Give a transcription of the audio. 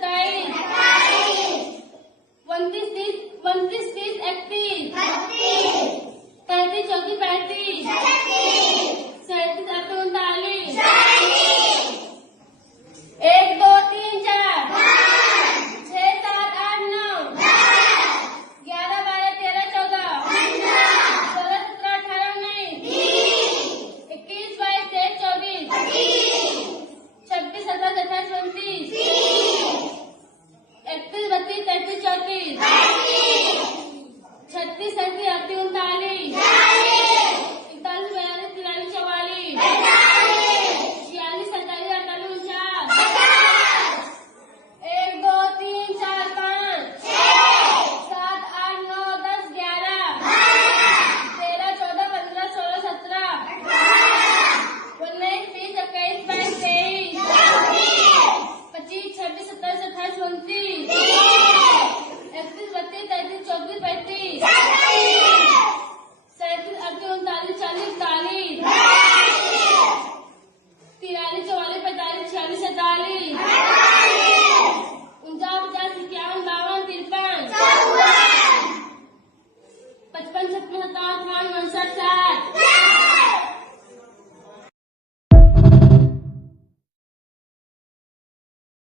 27 29 30 31 32 33 34 37 38 39 1 2 3 4 6 7 8 9 11 12 13 14 16 17 18 19 21 22 23 24 26 27 28 29 31 32 33 34 36 37 38 39 41 42 43 44 46 47 48 49 1 2 3 4 5 7 8 9 10 11 13 14 15 16 17 19 20 21 22 23 25 26 27 28 29 31 32 33 34 35 37 38 39 40 41 43 44 45 46 47 48 49 50 51 52 53 55 56 57 58 59 60 61 55 56 57 58 59 60 61